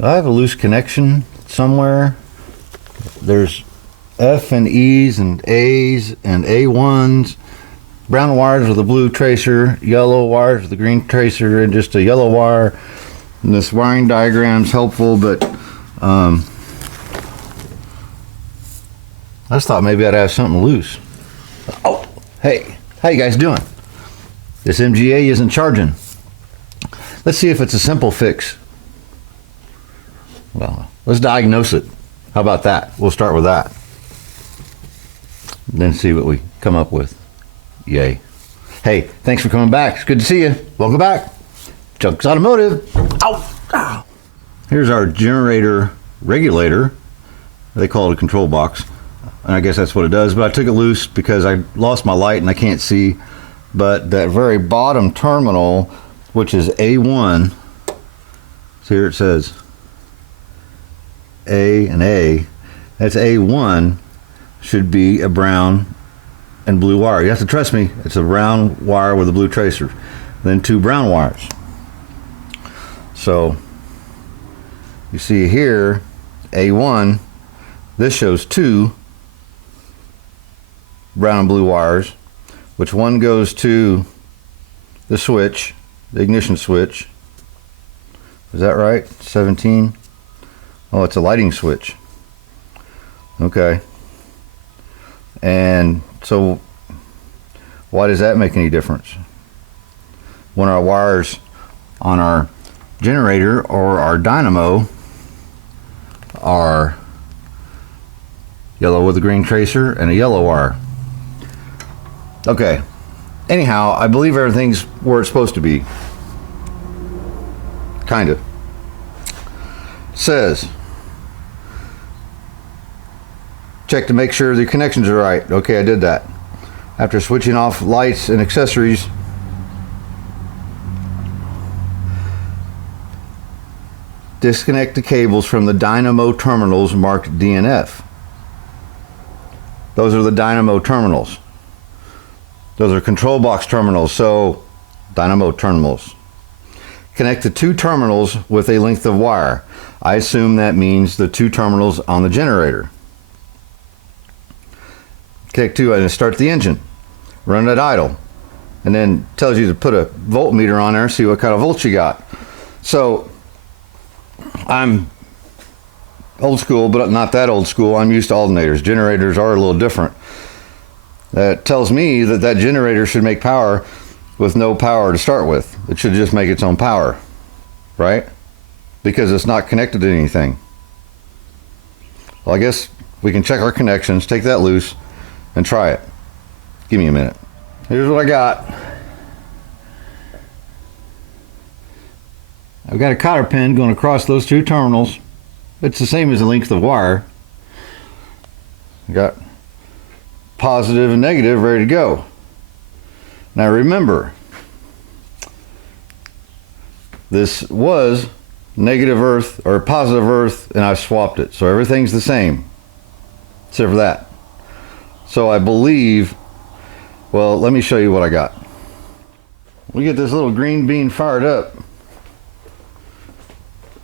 I have a loose connection somewhere. There's F and E's and A's and A1s. Brown wires with a blue tracer, yellow wires with a green tracer, and just a yellow wire. And this wiring diagram is helpful, but I just thought maybe I'd have something loose. Oh, hey, how you guys doing? This MGA isn't charging. Let's see if it's a simple fix. Well, let's diagnose it. How about that? We'll start with that. Then see what we come up with. Yay. Hey, thanks for coming back. It's good to see you. Welcome back. Junks Automotive. Ow! Ow. Here's our generator regulator. They call it a control box. And I guess that's what it does. But I took it loose because I lost my light and I can't see. But that very bottom terminal, which is A1, so here it says A and A. That's A1, should be a brown and blue wire. You have to trust me, it's a brown wire with a blue tracer. Then two brown wires. So you see here, A1, this shows two brown and blue wires, which one goes to the switch, the ignition switch. Is that right? 17? Oh, it's a lighting switch. Okay. And so why does that make any difference? When our wires on our generator or our dynamo are yellow with a green tracer and a yellow wire. Okay. Anyhow, I believe everything's where it's supposed to be. Kind of. Says, check to make sure the connections are right. Okay, I did that. After switching off lights and accessories, disconnect the cables from the dynamo terminals marked DNF. Those are the dynamo terminals. Those are control box terminals, so dynamo terminals. Connect the two terminals with a length of wire. I assume that means the two terminals on the generator. Connect to and start the engine. Run it at idle. And then tells you to put a voltmeter on there and see what kind of volts you got. So I'm old school, but not that old school. I'm used to alternators. Generators are a little different. That tells me that that generator should make power with no power to start with. It should just make its own power, right? Because it's not connected to anything. Well, I guess we can check our connections, take that loose, and try it. Give me a minute. Here's what I got. I've got a cotter pin going across those two terminals. It's the same as the length of wire. I got positive and negative ready to go. Now remember, this was negative earth or positive earth, and I swapped it, so everything's the same except for that. So I believe, well, let me show you what I got. We get this little green bean fired up.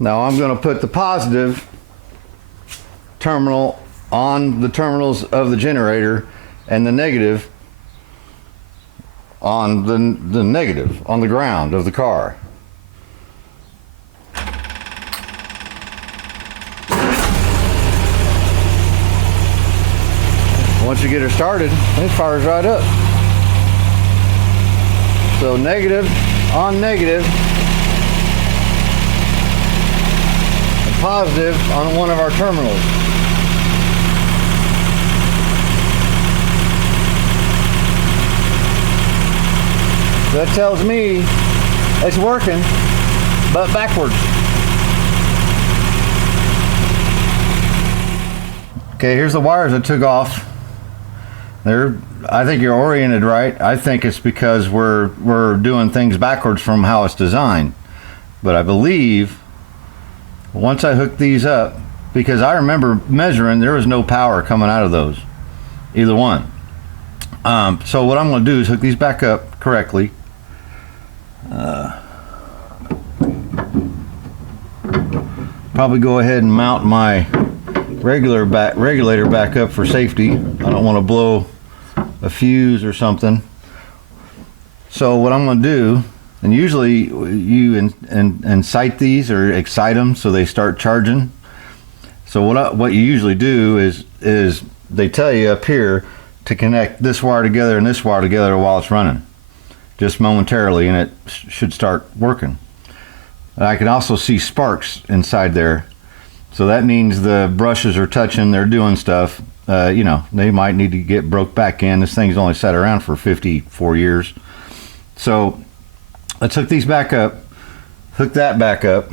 Now I'm going to put the positive terminal on the terminals of the generator and the negative on the negative on the ground of the car. Once you get her started, it fires right up. So negative on negative and positive on one of our terminals. That tells me it's working, but backwards. Okay, here's the wires I took off. I think you're oriented right. I think it's because we're doing things backwards from how it's designed. But I believe once I hook these up, because I remember measuring, there was no power coming out of those, either one. So what I'm going to do is hook these back up correctly. probably go ahead and mount my regulator back up for safety. I don't want to blow a fuse or something. So what I'm going to do, and usually you incite these or excite them so they start charging. So what you usually do is they tell you up here to connect this wire together and this wire together while it's running, just momentarily, and it should start working. And I can also see sparks inside there, so that means the brushes are touching, they're doing stuff. You know, they might need to get broke back in. This thing's only sat around for 54 years. So let's hook these back up, hook that back up,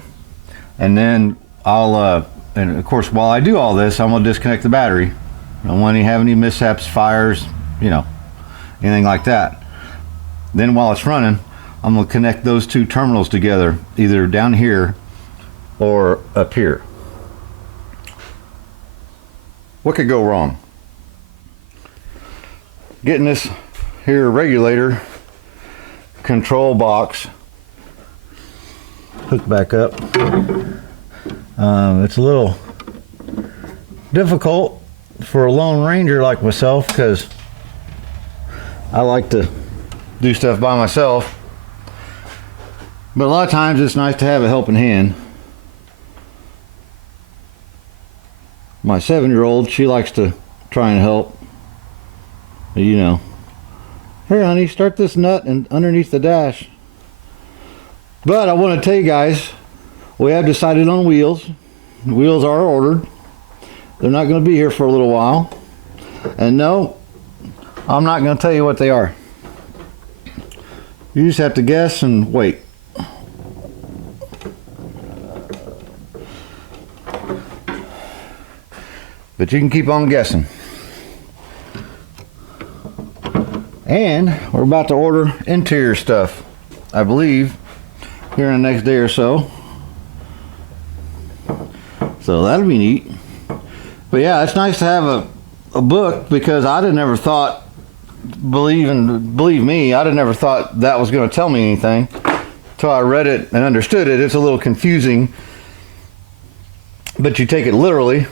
and then I'll, and of course, while I do all this, I'm gonna disconnect the battery. I don't want to have any mishaps, fires, you know, anything like that. Then while it's running, I'm gonna connect those two terminals together, either down here or up here. What could go wrong? Getting this here regulator control box hooked back up. It's a little difficult for a lone ranger like myself, because I like to do stuff by myself, but a lot of times it's nice to have a helping hand. My 7-year-old, she likes to try and help. You know, here honey, start this nut and underneath the dash. But I want to tell you guys, we have decided on wheels. The wheels are ordered. They're not going to be here for a little while. And no, I'm not going to tell you what they are. You just have to guess and wait. But you can keep on guessing. And we're about to order interior stuff, I believe, here in the next day or so. So that'll be neat. But yeah, it's nice to have a book, because I'd have never thought, believe me, I'd have never thought that was going to tell me anything until I read it and understood it. It's a little confusing, but you take it literally.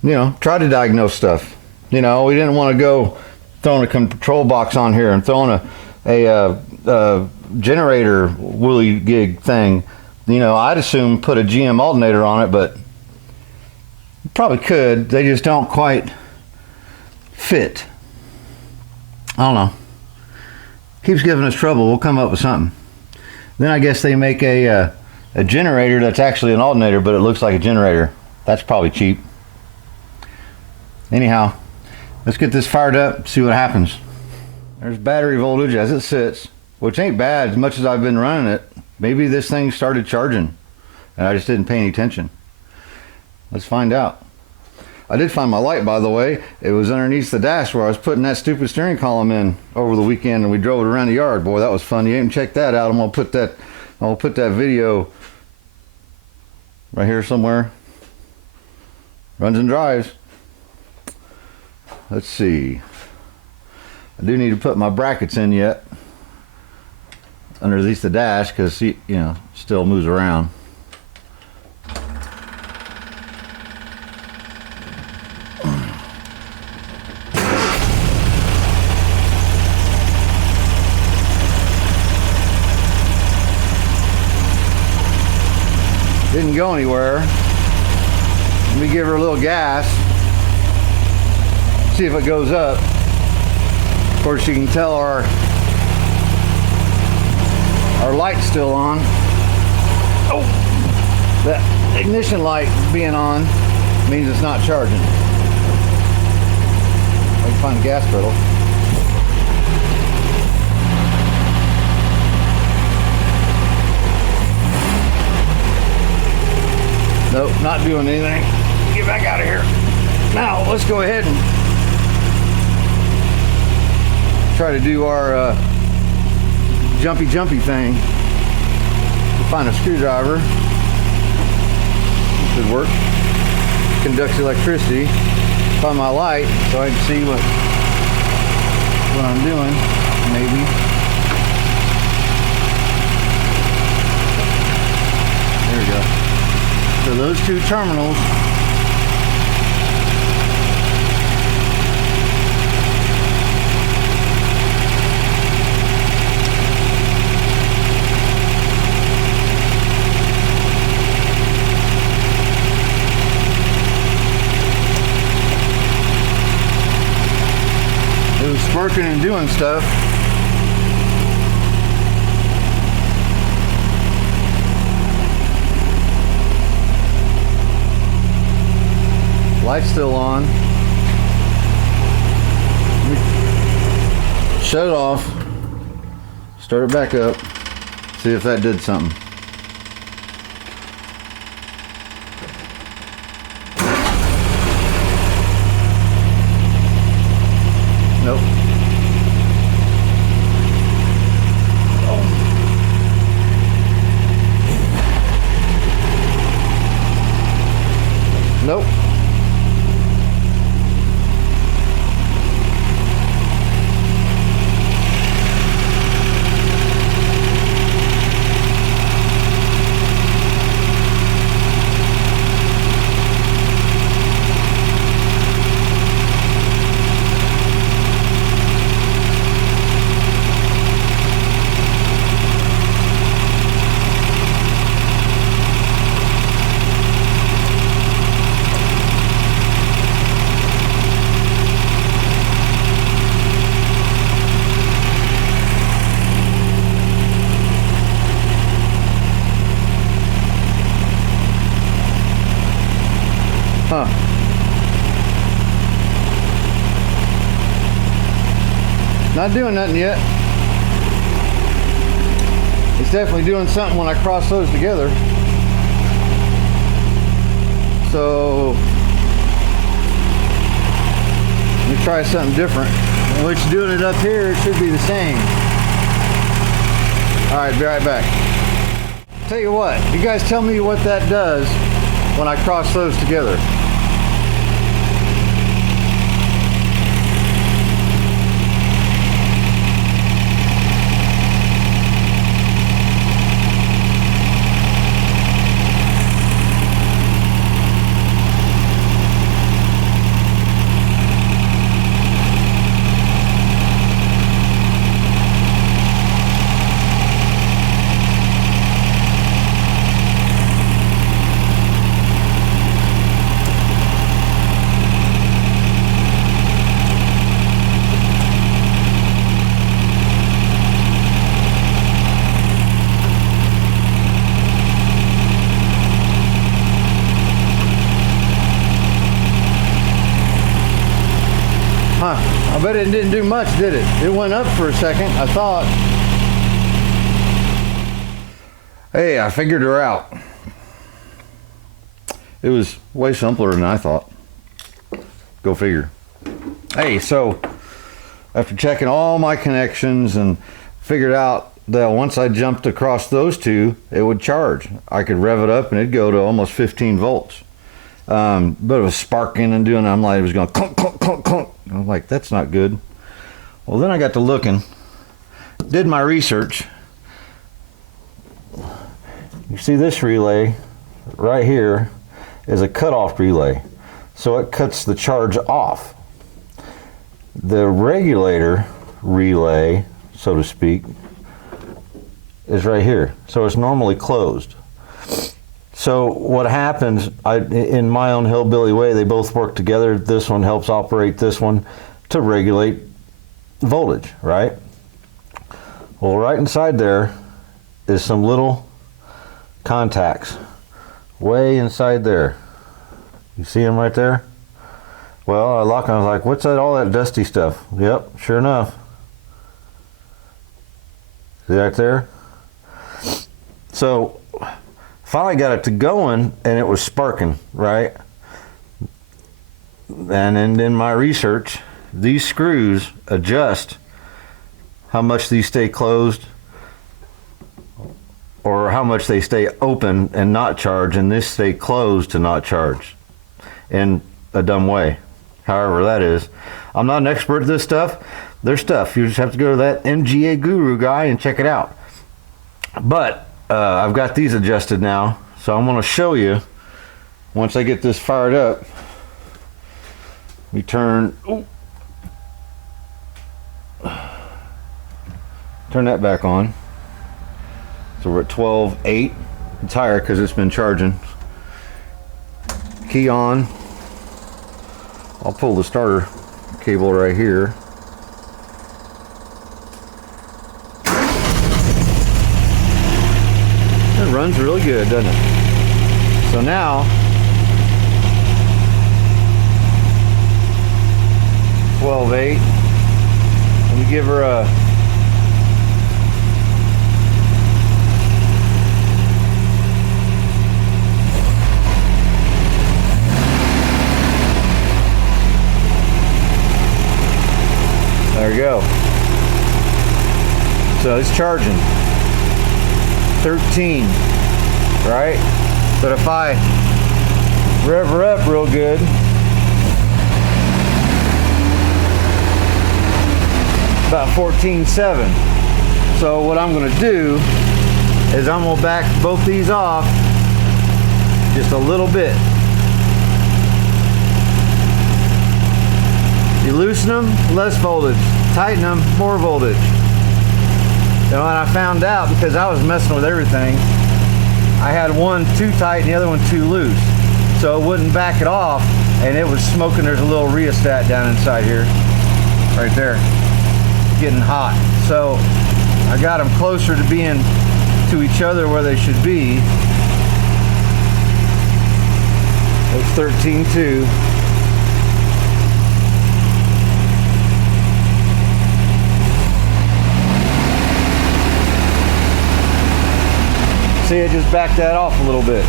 You know, try to diagnose stuff. You know, we didn't want to go throwing a control box on here and throwing a generator woolly gig thing. You know, I'd assume put a GM alternator on it, but probably could. They just don't quite fit. I don't know. Keeps giving us trouble. We'll come up with something. Then I guess they make a generator that's actually an alternator, but it looks like a generator. That's probably cheap. Anyhow, let's get this fired up, see what happens. There's battery voltage as it sits, which ain't bad as much as I've been running it. Maybe this thing started charging and I just didn't pay any attention. Let's find out. I did find my light, by the way. It was underneath the dash where I was putting that stupid steering column in over the weekend, and we drove it around the yard. Boy, that was fun. You didn't check that out. I'll put that video right here somewhere. Runs and drives. Let's see. I do need to put my brackets in yet underneath the dash, because you know, still moves around. Didn't go anywhere. Let me give her a little gas, see if it goes up. Of course, you can tell our light's still on. Oh, that ignition light being on means it's not charging. I can find the gas pedal. Nope, not doing anything. Get back out of here. Now, let's go ahead and try to do our jumpy thing. We'll find a screwdriver. Should work. Conducts electricity. Find my light so I can see what I'm doing. Maybe. There we go. So those two terminals working and doing stuff. Light's still on. Shut it off. Start it back up. See if that did something. Nope. Nope. Huh. Not doing nothing yet. It's definitely doing something when I cross those together. So let me try something different. Which doing it up here, it should be the same. All right, be right back. Tell you what, you guys tell me what that does when I cross those together. Huh, I bet it didn't do much, did it? It went up for a second, I thought. Hey, I figured her out. It was way simpler than I thought. Go figure. Hey, so after checking all my connections and figured out that once I jumped across those two, it would charge. I could rev it up and it'd go to almost 15 volts. But it was sparking and doing, I'm like, it was going clunk, clunk, clunk, clunk. I'm like, that's not good. Well, then I got to looking, did my research. You see this relay right here is a cutoff relay. So it cuts the charge off. The regulator relay, so to speak, is right here. So it's normally closed. So what happens, in my own hillbilly way, they both work together. This one helps operate this one to regulate voltage, right? Well, right inside there is some little contacts way inside there. You see them right there? Well, I lock them, I was like, what's that, all that dusty stuff? Yep, sure enough. See right there? So, finally got it to going and it was sparking, right? And in my research, these screws adjust how much these stay closed or how much they stay open and not charge, and this stay closed to not charge in a dumb way. However that is. I'm not an expert at this stuff. There's stuff. You just have to go to that MGA guru guy and check it out. But I've got these adjusted now, so I'm going to show you once I get this fired up, we turn that back on. So we're at 12.8. It's higher because it's been charging. Key on. I'll pull the starter cable right here. It runs really good, doesn't it? So now, 12.8. Let me give her a there we go. So it's charging 13, right? But if I rev her up real good, about 14.7. So what I'm going to do is I'm going to back both these off just a little bit. You loosen them, less voltage. Tighten them, more voltage. And when I found out, because I was messing with everything, I had one too tight and the other one too loose. So it wouldn't back it off, and it was smoking. There's a little rheostat down inside here, right there, getting hot. So I got them closer to being to each other where they should be. It's 13.2. See, I just backed that off a little bit.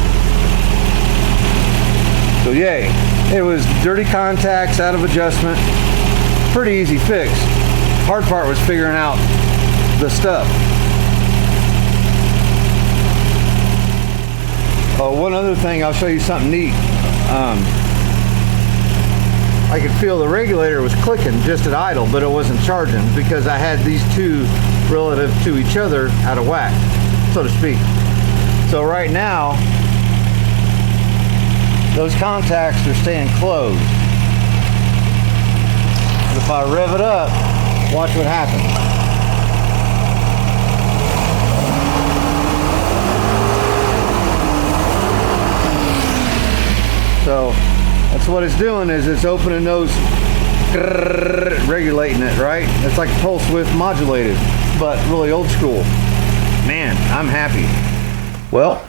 So yay, it was dirty contacts, out of adjustment. Pretty easy fix. Hard part was figuring out the stuff. Oh, one other thing, I'll show you something neat. I could feel the regulator was clicking just at idle, but it wasn't charging because I had these two relative to each other out of whack, so to speak. So right now, those contacts are staying closed. But if I rev it up, watch what happens. So that's what it's doing, is it's opening those, regulating it, right? It's like pulse width modulated, but really old school. Man, I'm happy. Well,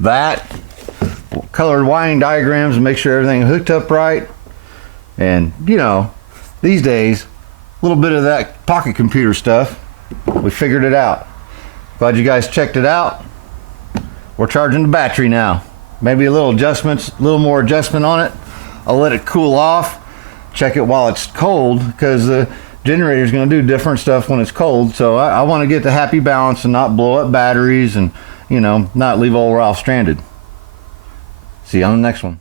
that, colored wiring diagrams and make sure everything hooked up right. And you know, these days, a little bit of that pocket computer stuff, we figured it out. Glad you guys checked it out. We're charging the battery now. Maybe a little adjustments, a little more adjustment on it. I'll let it cool off. Check it while it's cold, because the generator is going to do different stuff when it's cold. So I want to get the happy balance and not blow up batteries and, you know, not leave old Ralph stranded. See you on the next one.